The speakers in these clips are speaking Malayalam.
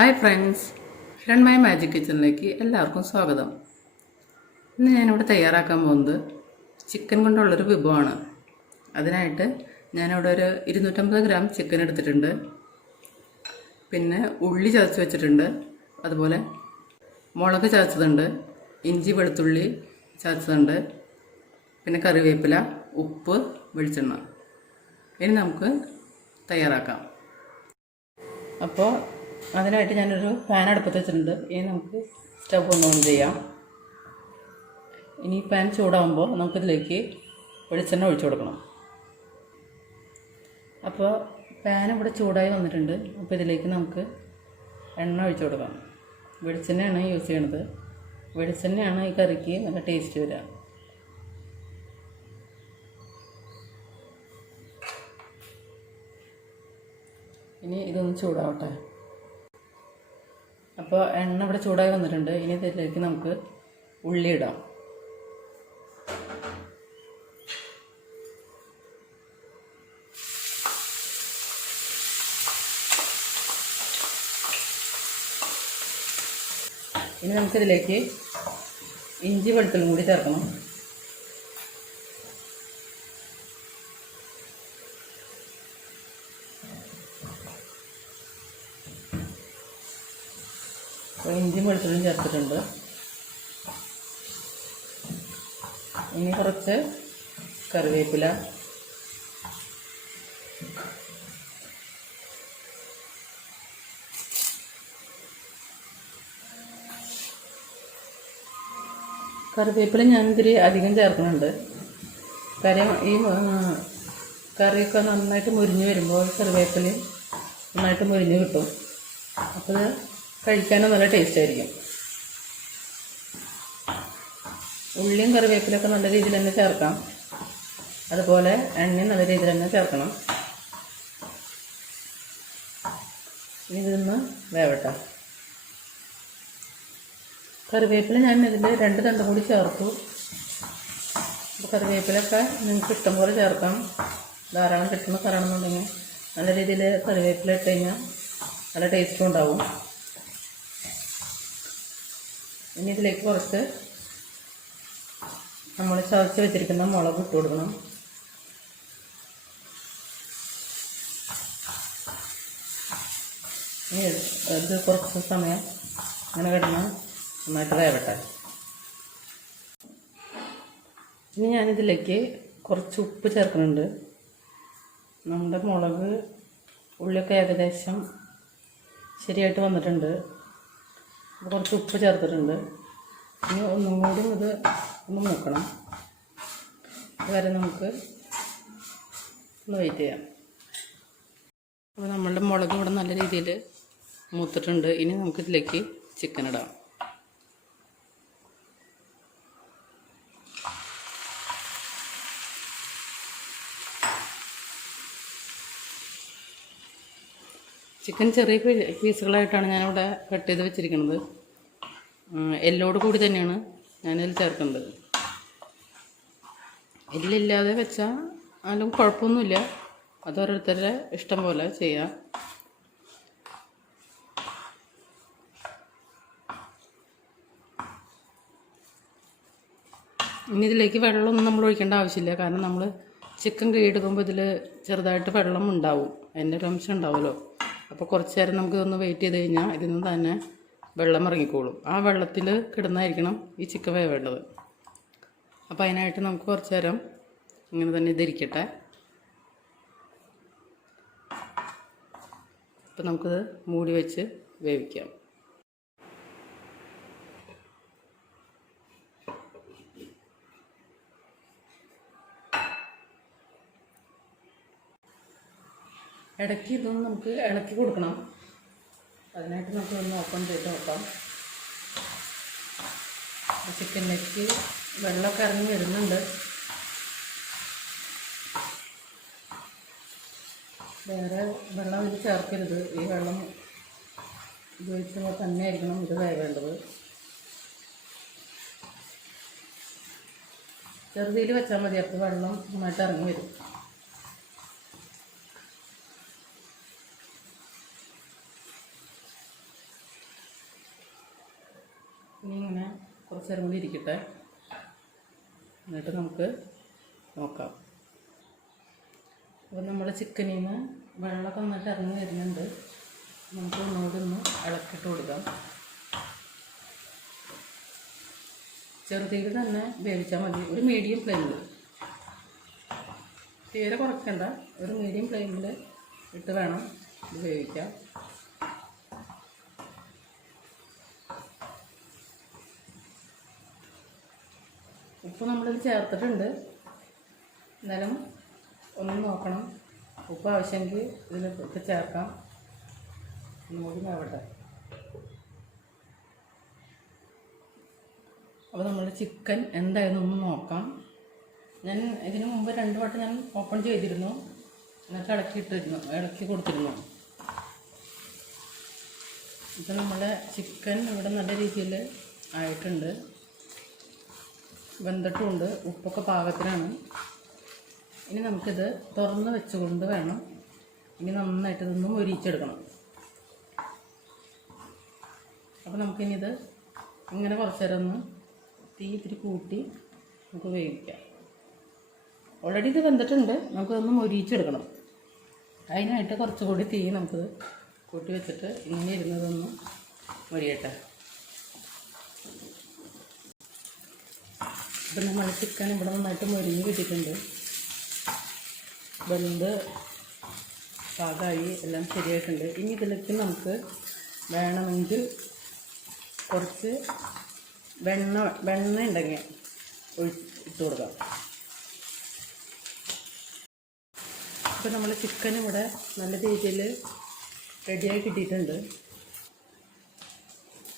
Hi friends, Hiran my magic കിച്ചണിലേക്ക് എല്ലാവർക്കും സ്വാഗതം. ഇന്ന് ഞാനിവിടെ തയ്യാറാക്കാൻ പോകുന്നത് ചിക്കൻ കൊണ്ടുള്ളൊരു വിഭവമാണ്. അതിനായിട്ട് ഞാനിവിടെ ഒരു 250 ഗ്രാം ചിക്കൻ എടുത്തിട്ടുണ്ട്. പിന്നെ ഉള്ളി ചതച്ച് വെച്ചിട്ടുണ്ട്, അതുപോലെ മുളക് ചതച്ചതുണ്ട്, ഇഞ്ചി വെളുത്തുള്ളി ചതച്ചതുണ്ട്, പിന്നെ കറിവേപ്പില, ഉപ്പ്, വെളിച്ചെണ്ണ. ഇനി നമുക്ക് തയ്യാറാക്കാം. അപ്പോൾ അതിനായിട്ട് ഞാനൊരു പാൻ അടുപ്പത്ത് വെച്ചിട്ടുണ്ട്. ഇനി നമുക്ക് സ്റ്റവ് ഒന്ന് ഓൺ ചെയ്യാം. ഇനി പാൻ ചൂടാകുമ്പോൾ നമുക്കിതിലേക്ക് വെളിച്ചെണ്ണ ഒഴിച്ചു കൊടുക്കണം. അപ്പോൾ പാൻ ഇവിടെ ചൂടായി വന്നിട്ടുണ്ട്. അപ്പോൾ ഇതിലേക്ക് നമുക്ക് എണ്ണ ഒഴിച്ചു കൊടുക്കാം. വെളിച്ചെണ്ണയാണ് യൂസ് ചെയ്യണത്. വെളിച്ചെണ്ണയാണ് ഈ കറിക്ക് നല്ല ടേസ്റ്റ് വരിക. ഇനി ഇതൊന്ന് ചൂടാവട്ടെ. അപ്പോൾ എണ്ണ ഇവിടെ ചൂടായി വന്നിട്ടുണ്ട്. ഇനി ഇതിലേക്ക് നമുക്ക് ഉള്ളി ഇടാം. ഇനി നമുക്കിതിലേക്ക് ഇഞ്ചി വെളുത്തുള്ളിയും കൂടി ചേർക്കണം. ഇഞ്ചി വെളുത്തുള്ളിയും ചേർത്തിട്ടുണ്ട്. ഇനി കുറച്ച് കറിവേപ്പില, കറിവേപ്പില ഞാൻ ഇത്തിരി അധികം ചേർക്കുന്നുണ്ട്. കാര്യം ഈ കറിയൊക്കെ നന്നായിട്ട് മുരിഞ്ഞ് വരുമ്പോൾ കറിവേപ്പില നന്നായിട്ട് മുരിഞ്ഞ് കിട്ടും. അപ്പോൾ കഴിക്കാനും നല്ല ടേസ്റ്റ് ആയിരിക്കും. ഉള്ളിയും കറിവേപ്പിലൊക്കെ നല്ല രീതിയിൽ തന്നെ ചേർക്കാം. അതുപോലെ എണ്ണയും നല്ല രീതിയിൽ തന്നെ ചേർക്കണം. ഇതൊന്ന് വേവട്ടെ. കറിവേപ്പില ഞാൻ ഇതിൽ 2 തണ്ട് കൂടി ചേർത്തു. അപ്പോൾ കറിവേപ്പിലൊക്കെ നിങ്ങൾക്ക് ഇഷ്ടം പോലെ ചേർക്കാം. ധാരാളം കിട്ടുന്ന കറിയാണെന്നുണ്ടെങ്കിൽ നല്ല രീതിയിൽ കറിവേപ്പില ഇട്ട് കഴിഞ്ഞാൽ നല്ല ടേസ്റ്റും ഉണ്ടാവും. ഇനി ഇതിലേക്ക് കുറച്ച് നമ്മൾ ചതച്ച് വെച്ചിരിക്കുന്ന മുളക് ഇട്ട് കൊടുക്കണം. ഇനി ഇത് കുറച്ച് സമയം അങ്ങനെ കിടന്ന് നന്നായിട്ട് വേവട്ടെ. ഇനി ഞാനിതിലേക്ക് കുറച്ച് ഉപ്പ് ചേർക്കുന്നുണ്ട്. നമ്മുടെ മുളക് ഉള്ളിയൊക്കെ ഏകദേശം ശരിയായിട്ട് വന്നിട്ടുണ്ട്. അപ്പോൾ കുറച്ച് ഉപ്പ് ചേർത്തിട്ടുണ്ട്. ഇനി ഒന്നും കൂടി ഇത് ഒന്ന് മൂക്കണം. അതുവരെ നമുക്ക് ഒന്ന് വെയിറ്റ് ചെയ്യാം. അപ്പോൾ നമ്മളുടെ മുളക് ഇവിടെ നല്ല രീതിയിൽ മൂത്തിട്ടുണ്ട്. ഇനി നമുക്കിതിലേക്ക് ചിക്കൻ ഇടാം. ചിക്കൻ ചെറിയ പീസുകളായിട്ടാണ് ഞാനിവിടെ കട്ട് ചെയ്ത് വെച്ചിരിക്കുന്നത്. എല്ലോട് കൂടി തന്നെയാണ് ഞാനിതിൽ ചേർക്കുന്നത്. എല്ലില്ലാതെ വെച്ചാൽ ആലും കുഴപ്പമൊന്നുമില്ല. അത് ഓരോരുത്തരുടെ ഇഷ്ടം പോലെ ചെയ്യാം. ഇനി ഇതിലേക്ക് വെള്ളമൊന്നും നമ്മൾ ഒഴിക്കേണ്ട ആവശ്യമില്ല. കാരണം നമ്മൾ ചിക്കൻ കീഴെടുക്കുമ്പോൾ ഇതിൽ ചെറുതായിട്ട് വെള്ളം ഉണ്ടാവും, അതിൻ്റെ ഒരു അംശം ഉണ്ടാവുമല്ലോ. അപ്പോൾ കുറച്ച് നേരം നമുക്കിതൊന്ന് വെയിറ്റ് ചെയ്ത് കഴിഞ്ഞാൽ ഇതിൽ നിന്ന് തന്നെ വെള്ളം ഇറങ്ങിക്കോളും. ആ വെള്ളത്തിൽ കിടന്നായിരിക്കണം ഈ ചിക്കൻ വേവേണ്ടത്. അപ്പോൾ അതിനായിട്ട് നമുക്ക് കുറച്ച് നേരം ഇങ്ങനെ തന്നെ ഇതിരിക്കട്ടെ. അപ്പോൾ നമുക്കിത് മൂടി വെച്ച് വേവിക്കാം. ഇടയ്ക്ക് ഇതൊന്ന് നമുക്ക് ഇളക്കി കൊടുക്കണം. അതിനായിട്ട് നമുക്കൊന്ന് ഓപ്പൺ ചെയ്ത് നോക്കാം. ചിക്കനിലേക്ക് വെള്ളമൊക്കെ ഇറങ്ങി വരുന്നുണ്ട്. വേറെ വെള്ളം ഇതിൽ ചേർക്കരുത്. ഈ വെള്ളം ഉപയോഗിക്കുമ്പോൾ തന്നെ ആയിരിക്കണം ഇത് വേവേണ്ടത്. ചെറുതിയിൽ വെച്ചാൽ മതി. അപ്പോൾ വെള്ളം നന്നായിട്ട് ഇറങ്ങി വരും. കുറച്ച് നേരം കൂടി ഇരിക്കട്ടെ, എന്നിട്ട് നമുക്ക് നോക്കാം. അപ്പോൾ നമ്മൾ ചിക്കനിൽ നിന്ന് വെള്ളമൊക്കെ നന്നായിട്ട് ഇറങ്ങി വരുന്നുണ്ട്. നമുക്ക് ഒന്നുകൂടി ഒന്ന് ഇളക്കിയിട്ട് കൊടുക്കാം. ചെറുതീയിൽ തന്നെ വേവിച്ചാൽ മതി. ഒരു മീഡിയം ഫ്ലെയിമിൽ, തീരെ കുറയ്ക്കണ്ട, ഒരു മീഡിയം ഫ്ലെയിമിൽ ഇട്ട് വേണം ഇത് വേവിക്കാം. ഉപ്പ് നമ്മളിത് ചേർത്തിട്ടുണ്ട്, എന്നാലും ഒന്ന് നോക്കണം. ഉപ്പ് ആവശ്യമെങ്കിൽ ഇതിൽ ഇട്ട് ചേർക്കാം. ഒന്നുകൂടി ആവട്ടെ. അപ്പോൾ നമ്മൾ ചിക്കൻ എന്തായാലും ഒന്ന് നോക്കാം. ഞാൻ ഇതിന് മുമ്പ് 2 വട്ടം ഞാൻ ഓപ്പൺ ചെയ്തിരുന്നു, എന്നിട്ട് ഇളക്കി കൊടുത്തിരുന്നു. ഇപ്പം നമ്മുടെ ചിക്കൻ ഇവിടെ നല്ല രീതിയിൽ ആയിട്ടുണ്ട്, വെന്തിട്ടുമുണ്ട്, ഉപ്പൊക്കെ പാകത്തിനാണ്. ഇനി നമുക്കിത് തുറന്ന് വെച്ചുകൊണ്ട് വേണം ഇനി നന്നായിട്ട് ഇതൊന്ന് മൊരിയിച്ചെടുക്കണം. അപ്പോൾ നമുക്കിനി ഇത് ഇങ്ങനെ കുറച്ച് നേരം ഒന്ന് തീ ഇത്തിരി കൂട്ടി നമുക്ക് വേവിക്കാം. ഓൾറെഡി ഇത് വെന്തിട്ടുണ്ട്, നമുക്കിതൊന്ന് മൊരിയിച്ചെടുക്കണം. അതിനായിട്ട് കുറച്ചുകൂടി തീ നമുക്കിത് കൂട്ടി വെച്ചിട്ട് ഇങ്ങനെ ഇരുന്നതൊന്ന് മൊരിയട്ടെ. ഇപ്പം നമ്മൾ ചിക്കൻ ഇവിടെ നന്നായിട്ട് മൊരിഞ്ഞ് കിട്ടിയിട്ടുണ്ട്, വെന്ത് പാകമായി, എല്ലാം ശരിയായിട്ടുണ്ട്. ഇനി ഇതിലേക്ക് നമുക്ക് വേണമെങ്കിൽ കുറച്ച് വെണ്ണ ഉണ്ടെങ്കിൽ ഇട്ട് കൊടുക്കാം. ഇപ്പം നമ്മൾ ചിക്കൻ ഇവിടെ നല്ല രീതിയിൽ റെഡിയായി കിട്ടിയിട്ടുണ്ട്.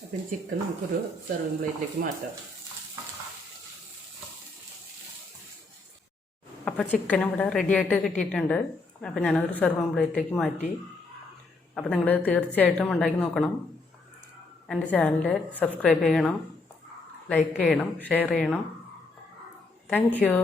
അപ്പം ചിക്കൻ നമുക്കൊരു സെർവിങ് പ്ലേറ്റിലേക്ക് മാറ്റാം. അപ്പോൾ ചിക്കൻ ഇവിടെ റെഡിയായിട്ട് കിട്ടിയിട്ടുണ്ട്. അപ്പോൾ ഞാനതൊരു സെർവിങ് പ്ലേറ്റിലേക്ക് മാറ്റി. അപ്പോൾ നിങ്ങൾ തീർച്ചയായിട്ടും ഉണ്ടാക്കി നോക്കണം. എൻ്റെ ചാനൽ സബ്സ്ക്രൈബ് ചെയ്യണം, ലൈക്ക് ചെയ്യണം, ഷെയർ ചെയ്യണം. Thank you.